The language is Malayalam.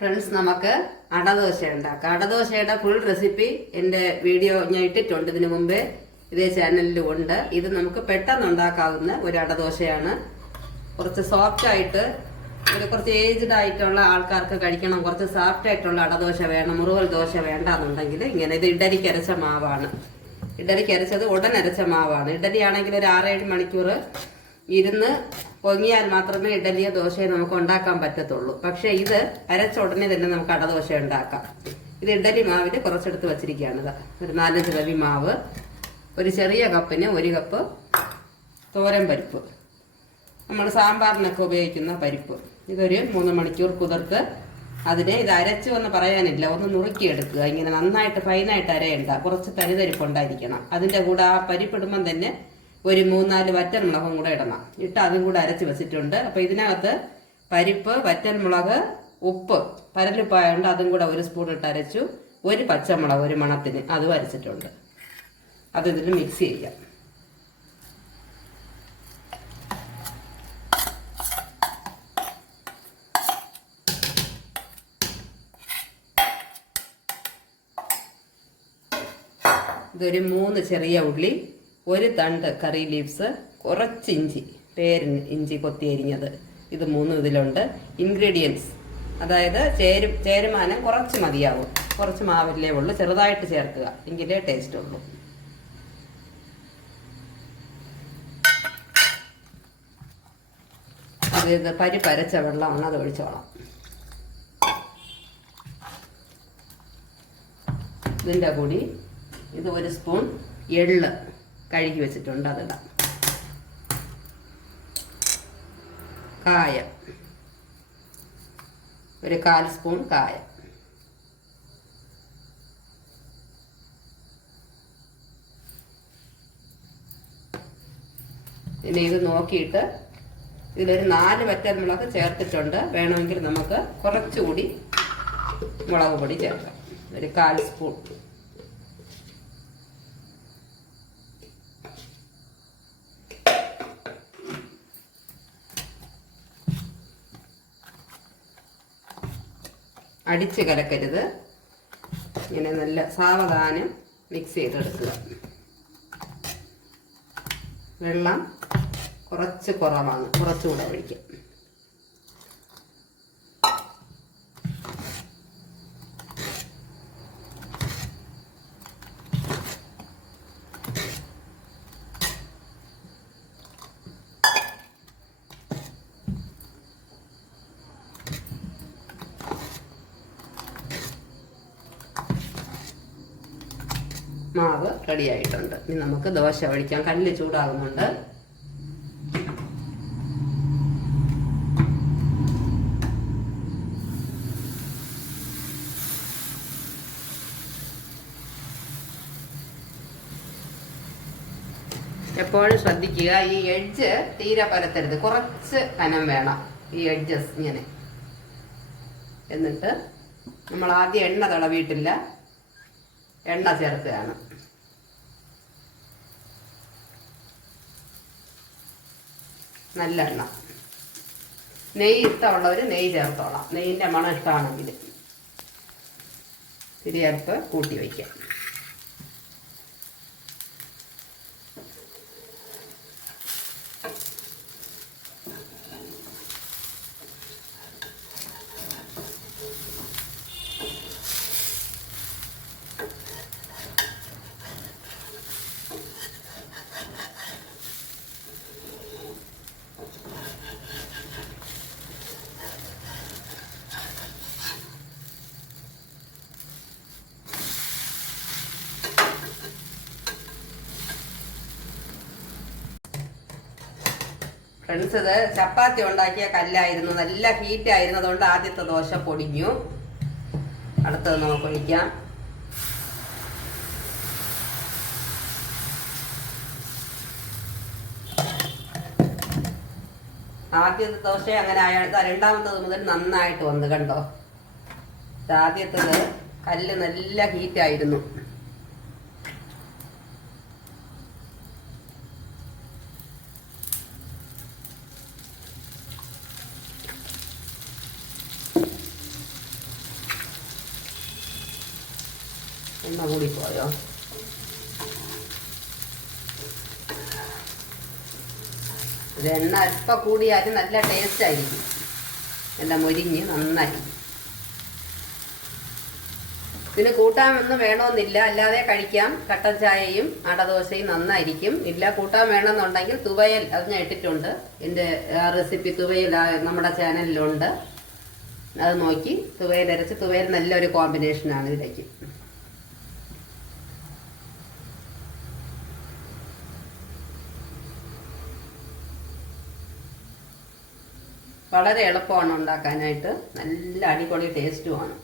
ഫ്രണ്ട്സ്, നമുക്ക് അടദോശ ഉണ്ടാക്കാം. അടദോശയുടെ ഫുൾ റെസിപ്പി എൻ്റെ വീഡിയോ ഞാൻ ഇട്ടിട്ടുണ്ട് ഇതിനു മുമ്പേ, ഇതേ ചാനലിലും ഉണ്ട്. ഇത് നമുക്ക് പെട്ടെന്ന് ഉണ്ടാക്കാവുന്ന ഒരു അടദോശയാണ്. കുറച്ച് സോഫ്റ്റ് ആയിട്ട്, കുറച്ച് ഏജ്ഡ് ആയിട്ടുള്ള ആൾക്കാർക്ക് കഴിക്കണം. കുറച്ച് സോഫ്റ്റ് ആയിട്ടുള്ള അടദോശ വേണം, മുറുകൽ ദോശ വേണ്ടാന്നുണ്ടെങ്കിൽ ഇങ്ങനെ. ഇത് ഇഡലിക്ക് അരച്ച മാവാണ്. ഇഡലിക്ക് അരച്ചത് ഉടനരച്ച മാവാണ്. ഇഡലി ആണെങ്കിൽ ഒരു 6-7 മണിക്കൂർ ഇരുന്ന് പൊങ്ങിയാൽ മാത്രമേ ഇഡലിയോ ദോശയോ നമുക്ക് ഉണ്ടാക്കാൻ പറ്റത്തുള്ളൂ. പക്ഷെ ഇത് അരച്ച ഉടനെ തന്നെ നമുക്ക് അടദോശ ഉണ്ടാക്കാം. ഇത് ഇഡലി മാവിൽ കുറച്ചെടുത്ത് വച്ചിരിക്കുകയാണ്. ഒരു 4-5 തവി മാവ്, ഒരു ചെറിയ കപ്പിന് 1 കപ്പ് തോരൻ പരിപ്പ്, നമ്മൾ സാമ്പാറിനൊക്കെ ഉപയോഗിക്കുന്ന പരിപ്പ്. ഇതൊരു 3 മണിക്കൂർ കുതിർത്ത് അതിനെ ഇത് അരച്ചു എന്ന് പറയാനില്ല, ഒന്ന് നുറുക്കിയെടുക്കുക. ഇങ്ങനെ നന്നായിട്ട് ഫൈനായിട്ട് അരയണ്ട, കുറച്ച് തരിതരിപ്പുണ്ടായിരിക്കണം. അതിൻ്റെ കൂടെ ആ പരിപ്പിടുമ്പം തന്നെ ഒരു 3-4 വറ്റൽമുളകും കൂടെ ഇടണം. ഇട്ട് അതും കൂടെ അരച്ച് വെച്ചിട്ടുണ്ട്. അപ്പോൾ ഇതിനകത്ത് പരിപ്പ്, വറ്റൽമുളക്, ഉപ്പ്, പരലുപ്പായുണ്ട്, അതും കൂടെ 1 സ്പൂൺ ഇട്ട് അരച്ചു. ഒരു പച്ചമുളക് ഒരു മണത്തിന് അതും അരച്ചിട്ടുണ്ട്. അത് ഇതിൽ മിക്സ് ചെയ്യാം. ഇതൊരു 3 ചെറിയ ഉള്ളി, 1 തണ്ട് കറി ലീവ്സ്, കുറച്ച് ഇഞ്ചി, പേരിന് ഇഞ്ചി കൊത്തി അരിഞ്ഞത്, ഇത് 3 ഇതിലുണ്ട്. ഇൻഗ്രീഡിയൻസ്, അതായത് ചേരുമാനം കുറച്ച് മതിയാവും. കുറച്ച് മാവില്ലേ ഉള്ളൂ, ചെറുതായിട്ട് ചേർക്കുക, എങ്കിലേ ടേസ്റ്റ് ഉള്ളൂ. ഇത് പരിപ്പരച്ച വെള്ളമാണ്, അത് ഒഴിച്ചോളാം. ഇതിൻ്റെ കൂടി ഇത് 1 സ്പൂൺ എള്ള് കഴുകി വെച്ചിട്ടുണ്ട്, അതിടാം. കായം, ഒരു 1/4 സ്പൂൺ കായം. ഇനി ഇത് നോക്കിയിട്ട് ഇതിലൊരു 4 വറ്റൽമുളക് ചേർത്തിട്ടുണ്ട്. വേണമെങ്കിൽ നമുക്ക് കുറച്ചുകൂടി മുളക് പൊടി ചേർക്കാം, ഒരു 1/4 സ്പൂൺ. അടിച്ച് കലക്കരുത്, ഇങ്ങനെ നല്ല സാവധാനം മിക്സ് ചെയ്തെടുക്കുക. വെള്ളം കുറച്ച് കുറവാണ്, കുറച്ചുകൂടെ ഒഴിക്കാം. മാവ് റെഡി ആയിട്ടുണ്ട്. ഇനി നമുക്ക് ദോശ ഒഴിക്കാം. കല്ല് ചൂടാകുന്നുണ്ട്. എപ്പോഴും ശ്രദ്ധിക്കുക, ഈ എഡ്ജ് തീരെ പരത്തരുത്, കുറച്ച് കനം വേണം ഈ എഡ്ജസ് ഇങ്ങനെ. എന്നിട്ട് നമ്മൾ ആദ്യം എണ്ണ തടവിയിട്ടില്ല, എണ്ണ ചേർക്കുകയാണ്. നല്ല എണ്ണ. നെയ്യ് ഇഷ്ടമുള്ളവർ നെയ്യ് ചേർത്തോളാം, നെയ്യിൻ്റെ മണം ഇഷ്ടമാണെങ്കിൽ. തിരിയരപ്പ് കൂട്ടി വയ്ക്കാം. ഫ്രണ്ട്സ്, ഇത് ചപ്പാത്തി ഉണ്ടാക്കിയ കല്ലായിരുന്നു, നല്ല ഹീറ്റ് ആയിരുന്നതുകൊണ്ട് ആദ്യത്തെ ദോശ പൊടിഞ്ഞു. അടുത്തത് നമുക്ക് ഒഴിക്കാം. ആദ്യത്തെ ദോശ അങ്ങനെ ആയാൽ രണ്ടാമത്തത് മുതൽ നന്നായിട്ട് വന്നു, കണ്ടോ. ആദ്യത്തത് കല്ല് നല്ല ഹീറ്റായിരുന്നു. എണ്ണ കൂടിപ്പോയോ? ഇത് എണ്ണ അല്പം കൂടിയാലും നല്ല ടേസ്റ്റ് ആയിരിക്കും, എല്ലാം മൊരിഞ്ഞ് നന്നായിരിക്കും. ഇതിന് കൂട്ടാനൊന്നും വേണമെന്നില്ല, അല്ലാതെ കഴിക്കാം. കട്ടൻ ചായയും അടദോശയും നന്നായിരിക്കും. ഇല്ല കൂട്ടാൻ വേണമെന്നുണ്ടെങ്കിൽ തുവയൽ അത് ഞാൻ ഇട്ടിട്ടുണ്ട്, എൻ്റെ റെസിപ്പി തുവയൽ നമ്മുടെ ചാനലിലുണ്ട്. അത് നോക്കി തുവയൽ അരച്ച്, തുവയൽ നല്ലൊരു കോമ്പിനേഷനാണ് ഇതിലേക്ക്. വളരെ എളുപ്പമാണ് ഉണ്ടാക്കാനായിട്ട്, നല്ല അടിപൊളി ടേസ്റ്റുമാണ്.